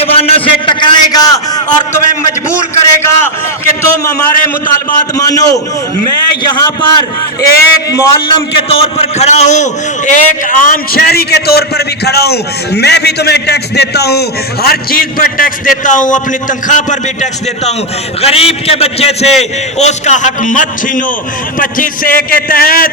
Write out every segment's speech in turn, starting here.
दीवाना से टकराएगा और तुम्हें मजबूर करेगा कि तुम हमारे मुतालबात मानो। मैं यहाँ पर एक मुअल्लम के तौर पर खड़ा हूँ, एक आम शहरी के तौर पर भी खड़ा हूँ। मैं भी तुम्हें टैक्स देता हूँ, हर चीज़ पर टैक्स देता हूँ, अपनी तनख्वाह पर भी टैक्स देता हूँ। गरीब के बच्चे से उसका हक मत छीनो। 25A के तहत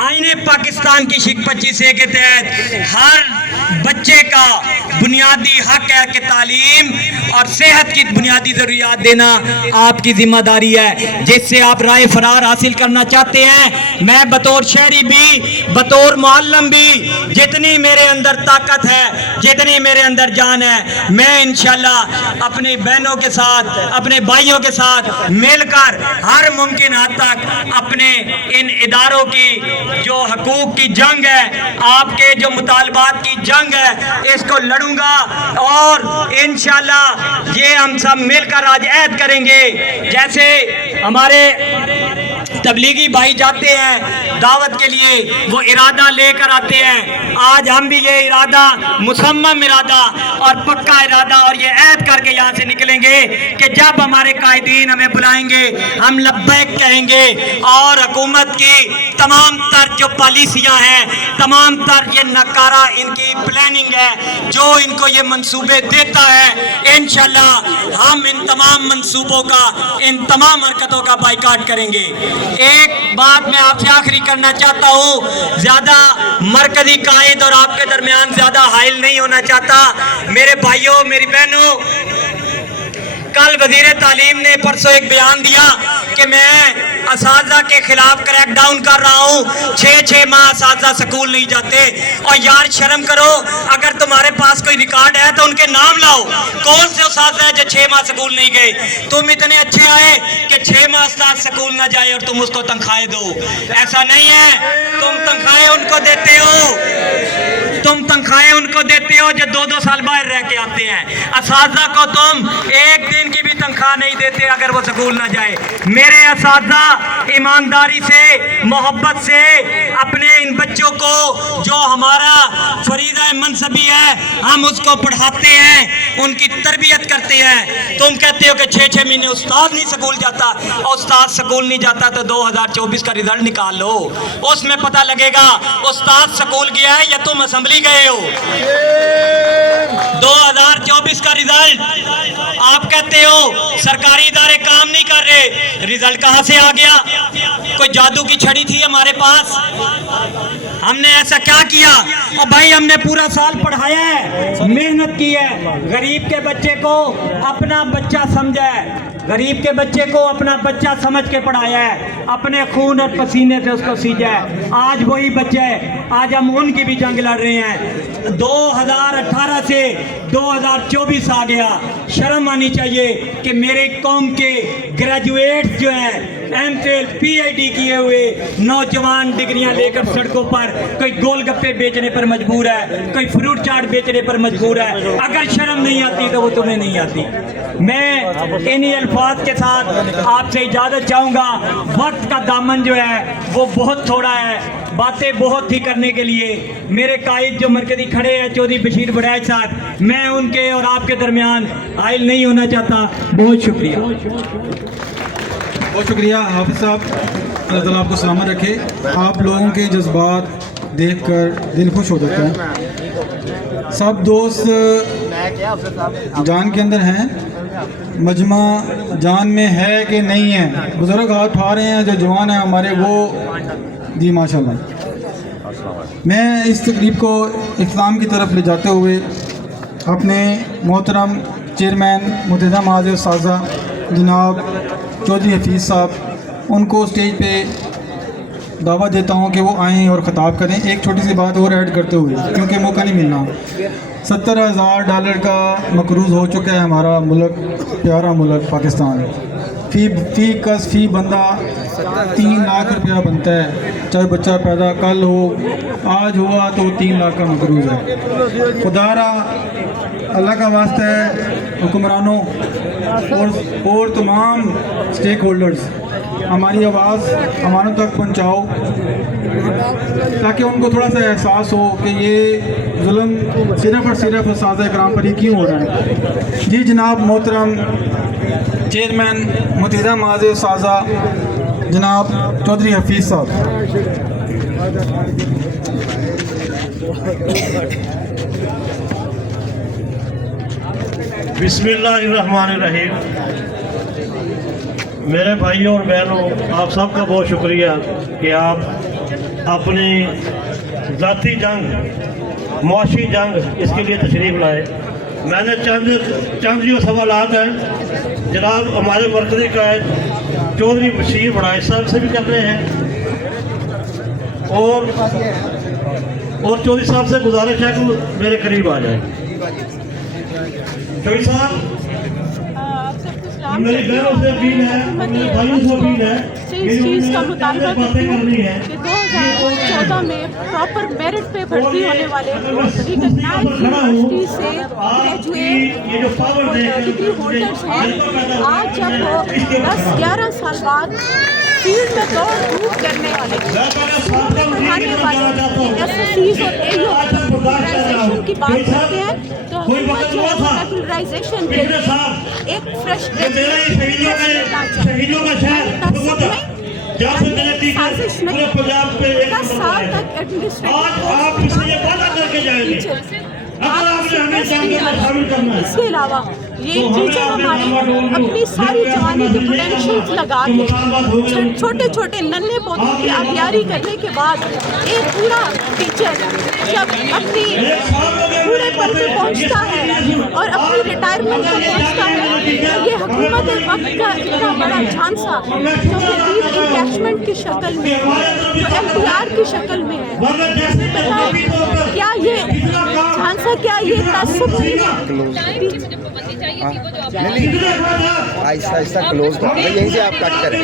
आईने पाकिस्तान की शिक 25A के तहत हर बच्चे का बुनियादी हक है कि तालीम और सेहत की बुनियादी ज़रूरियात देना आपकी जिम्मेदारी है, जिससे आप राय फरार हासिल करना चाहते हैं। मैं बतौर शहरी भी, बतौर मुअल्लिम भी, जितनी मेरे अंदर ताकत है, जितनी मेरे अंदर जान है, मैं इंशाल्लाह अपनी बहनों के साथ, अपने भाइयों के साथ मिलकर हर मुमकिन हद तक अपने इन इदारों की जो हकूक की जंग है, आपके जो मुतालबात की जंग है, इसको लड़ूंगा और इंशाल्लाह ये हम सब मिलकर आज ऐद करेंगे। जैसे हमारे तबलीगी भाई जाते हैं दावत के लिए, वो इरादा लेकर आते हैं, आज हम भी ये इरादा, मुसम्मम इरादा और पक्का इरादा और ये ऐद करके यहाँ से निकलेंगे कि जब हमारे कायदीन हमें बुलाएंगे हम लब्बैक कहेंगे और हुकूमत की तमाम तर जो पॉलिसियाँ हैं, तमाम तर ये नकारा इनकी प्लानिंग है, जो इनको ये मंसूबे देता है, इंशाल्लाह हम इन तमाम मंसूबों का, इन तमाम हरकतों का बाइकाट करेंगे। एक बात मैं आपसे आखिरी करना चाहता हूँ, ज्यादा मरकजी कायद और आपके दरमियान ज्यादा हाइल नहीं होना चाहता। मेरे भाइयों, मेरी बहनों, कल वजीर तालीम ने परसों एक बयान दिया कि मैं असातिज़ा के खिलाफ क्रैक डाउन कर रहा हूँ, 6-6 माह असातिज़ा स्कूल नहीं जाते। और यार शर्म करो, अगर तुम्हारे पास कोई रिकॉर्ड है तो उनके नाम लाओ। कौन से असातिज़ा है जो 6 माह स्कूल नहीं गए? तुम इतने अच्छे आए कि 6 माह असातिज़ा स्कूल ना जाए और तुम उसको तनख्वाहें दो। ऐसा नहीं है, तुम तनख्वाहें उनको देते हो, तुम तनख्वाहें उनको देते हो जो 2-2 साल बाहर रह के आते हैं। असातिज़ा को तुम एक दिन की भी तनख्वाह नहीं देते अगर वो स्कूल ना जाए। मेरे असातिज़ा ईमानदारी से, मोहब्बत से अपने इन बच्चों को, जो हमारा फरीज़ा मनसबी है, हम उसको पढ़ाते हैं, उनकी तरबियत करते हैं। तुम कहते हो कि 6-6 महीने उस्ताद नहीं स्कूल जाता, और उस्ताद स्कूल नहीं जाता तो 2024 का रिजल्ट निकाल लो, उसमें पता लगेगा उस्ताद स्कूल गया है या तुम असेंबली गए हो। 2024 का रिजल्ट आप कहते हो सरकारी इदारे काम नहीं कर रहे, रिजल्ट कहां से आ गया? कोई जादू की छड़ी थी हमारे पास? हमने ऐसा क्या किया? और भाई हमने पूरा साल पढ़ाया है, मेहनत की है, गरीब के बच्चे को अपना बच्चा समझा है, गरीब के बच्चे को अपना बच्चा समझ के पढ़ाया है, अपने खून और पसीने से उसको सींचा है। आज वही बच्चे, आज हम उनकी भी जंग लड़ रहे हैं। 2018 से 2024 आ गया, शर्म आनी चाहिए कि मेरे कौम के ग्रेजुएट्स जो हैं, एमफिल पीएचडी किए हुए नौजवान डिग्रियां लेकर सड़कों पर, कोई गोलगप्पे बेचने पर मजबूर है, कोई फ्रूट चाट बेचने पर मजबूर है। अगर शर्म नहीं आती तो वो तुम्हें नहीं आती। मैं इन्हीं अल्फाज के साथ आपसे इजाज़त चाहूँगा। वक्त का दामन जो है वो बहुत थोड़ा है, बातें बहुत थी करने के लिए। मेरे कायद जो मरकज़ी खड़े हैं चौधरी बशीर बड़ैच साहब, मैं उनके और आपके दरमियान हाइल नहीं होना चाहता। बहुत शुक्रिया। बहुत शुक्रिया हाफिज़ साहब, अल्लाह ताला आपको सलामत रखे। आप लोगों के जज्बात देखकर दिल खुश हो जाता है। सब दोस्त जान के अंदर हैं, मजमा जान में है कि नहीं है? बुज़ुर्ग हाथ उठा रहे हैं, जो जवान हैं हमारे वो जी माशाल्लाह। मैं इस तकरीब को इस्लाम की तरफ ले जाते हुए अपने मोहतरम चेयरमैन मुतहदा महाज़ साज़ा जनाब चौधरी हफीज़ साहब, उनको स्टेज पे दावा देता हूँ कि वो आएँ और ख़िताब करें। एक छोटी सी बात और ऐड करते हुए, क्योंकि मौका नहीं मिलना, $70,000 का मकरूज़ हो चुका है हमारा मुल्क, प्यारा मुल्क पाकिस्तान। फ़ी बंदा 3 लाख रुपया बनता है, चाहे बच्चा पैदा कल हो, आज हुआ तो 3 लाख का मकरूज़ है। खुदारा अल्लाह का वास्ता है, हुक्मरानों और तमाम स्टेक होल्डर्स, हमारी आवाज़ हमारों तक पहुँचाओ ताकि उनको थोड़ा सा एहसास हो कि ये जुल्म सिर्फ और सिर्फ उस्ताद इकराम पर ही क्यों हो रहा है। जी जनाब मोहतरम चेयरमैन मुतहिदा माज़ साज़ा जनाब चौधरी हफीज़ साहब। बिस्मिल्लाहिर्रहमानिर्रहीम। मेरे भाइयों और बहनों, आप सबका बहुत शुक्रिया कि आप अपनी ज़ाती जंग, मुआशी जंग, इसके लिए तशरीफ़ लाए। मैंने चंद जो सवालात हैं जनाब हमारे मरकज़ी कायद चौधरी बशीर बड़ाई साहब से भी करने हैं और चौधरी साहब से गुजारिश है कि मेरे करीब आ जाए। चौधरी साहब, मेरी बहनों से अपील है, मेरे भाइयों से अपील है इस चीज़ का मुतालबा करती हूँ कि 2014 में प्रॉपर मेरिट पे भर्ती होने वाले रिकग्नाइज्ड यूनिवर्सिटी से ग्रेजुएट डिग्री होल्डर्स हैं। आज जब 10-11 साल बाद फील्ड में दौड़ धूप करने वाले स्कूलों में पढ़ाने वाले SSCs और AU की बात करते हैं तो हुकूमत जो है सेकुलराइजेशन के लिए एक फ्रेश साजिश नहीं। 10 साल तक इसके अलावा ये टीचर हमारे अपनी सारी जवानी की पोटेंशियल्स लगा के छोटे छोटे नन्हे पौधों की आबियारी करने के बाद एक पूरा टीचर जब अपनी बूढ़ेपन पे पहुंचता है और अपनी रिटायरमेंट पे पहुंचता है, ये हुकूमत वक्त का इतना बड़ा झांसा जो कि लीव इनकैशमेंट की शक्ल में, जो MPR की शक्ल में है, बताएं क्या ये झांसा, क्या ये तासुब आहिस्ता आहिस्ता क्लोज कर दो, यहीं से आप कट करें,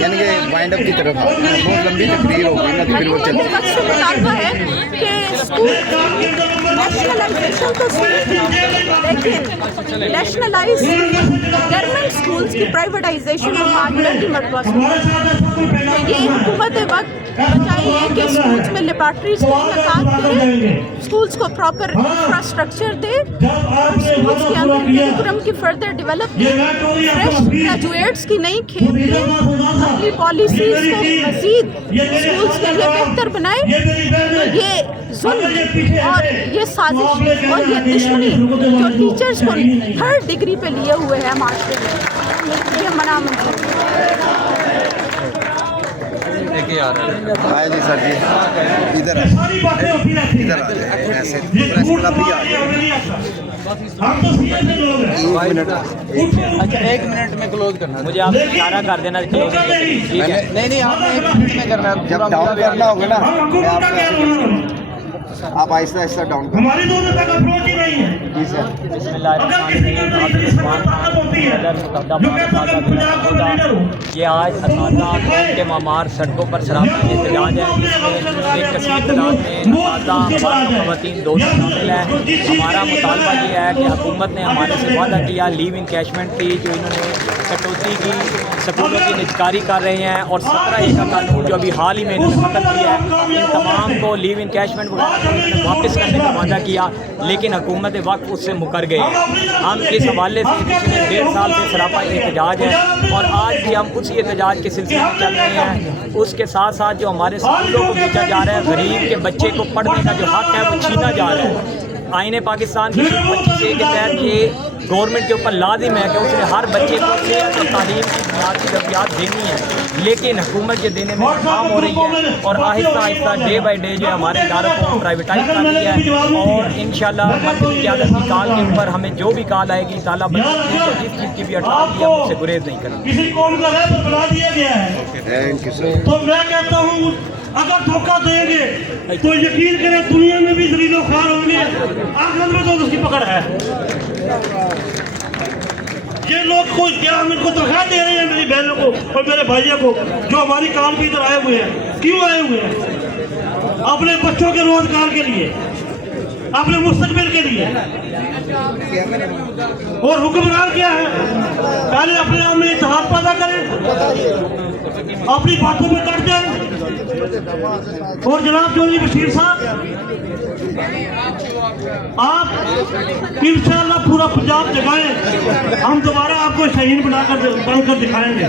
यानी कि वाइंड अप की तरफ बहुत लंबी तकरीर होगी ना, तो फिर वो चलती है कि स्कूल नेशनलाइजेशन तो लेकिन नेशनलाइज गवर्नमेंट स्कूल्स की प्राइवेटाइजेशन और मार्केट मरतबा तो ये हुकूमत वक्त चाहिए कि स्कूल्स में लेबॉर्ट्रीज का इनेकाद करें, स्कूल्स को प्रॉपर इंफ्रास्ट्रक्चर दे और स्कूल्स के अंदर करिकुलम की फर्दर डेवलप फ्रेश ग्रेजुएट्स की नई खेप दे, अपनी पॉलिसीज को मजीद स्कूल्स के लिए बेहतर बनाए। तो ये जुल्म और ये साजिश और ये दुश्मनी जो टीचर्स को 3rd डिग्री पे लिए हुए हैं माशरे में, ये मना आए जी सर जी, इधर इधर आ जाए, ऐसे प्रेस क्लब भी आ जाए। अच्छा 1 मिनट में क्लोज करना, मुझे आप इशारा कर देना क्लोज। ठीक है, नहीं आपने 1 मिनट में करना है। जब डाउन करना होगा ना, मैं आपको आप आहिस्ता आहिस्ता डाउन करें। हमारी दोनों तक अप्रोच ही नहीं है। जी सर। ये आज असातिज़ा के मामार सड़कों पर शराबी एहतजाज है, जिसमें एक कसीर तादाद में असातिज़ा ख़वातीन दोनों शामिल हैं। हमारा मुतालबा ये है कि हुकूमत ने हमारे से वादा किया लीव इनकैशमेंट की जो इन्होंने कटौती की, स्कूलों की निजकारी कर रहे हैं और 17A का कानून जो अभी हाल ही में इन्होंने ख़त्म किया है, इन तमाम को लीव इनकैशमेंट वापस करने का वादा किया, लेकिन हुकूमत वक्त उससे मुकर गए। हम इस हवाले से पिछले 1.5 साल से सरापा एहतजाज है और आज भी हम उसी एहतजाज के सिलसिले में चल रहे हैं। उसके साथ साथ जो हमारे स्कूलों को बेचा जा रहा है, गरीब के बच्चे को पढ़ने का जो हक़ है वो छीना जा रहा है। आईने पाकिस्तान की 25A के तहत ये गवर्नमेंट के ऊपर लाजिम है कि उसने हर बच्चे को सेहत और तालीम की बुनियादी ज़रूरियात देनी है, लेकिन हुकूमत ये देने में नाकाम हो रही है और Aahista Aahista day by day जो हमारे इदारों को प्राइवेटाइज कर रही है। और इंशाल्लाह मरकज़ी क़यादत की कॉल के ऊपर हमें जो भी कॉल आएगी ताला बंद जिस चीज़ की भी हड़ताल की हम उससे गुरेज नहीं करेंगे। किसी कौम का है तो बना दिया गया है। तो मैं कहता हूँ अगर धोखा देंगे तो यकीन करें दुनिया में भी जलीलो खार होंगे, आखिरत में तो उसकी पकड़ है। ये लोग को क्या हम इनको तनख्वाह दे रहे हैं, मेरी बहनों को और मेरे भाइयों को जो हमारी काम भी इधर आए हुए हैं। क्यों आए हुए हैं? अपने बच्चों के रोजगार के लिए, अपने मुस्तकबिल के लिए। और हुक्मरान क्या है? पहले अपने आप में इत्तेहाद पैदा करें, अपनी बातों में कट जाए। और जनाब चौधरी बशीर साहब आप इंशाअल्लाह पूरा पंजाब जगाएं, हम दोबारा आपको शहीद बनकर दिखाएंगे।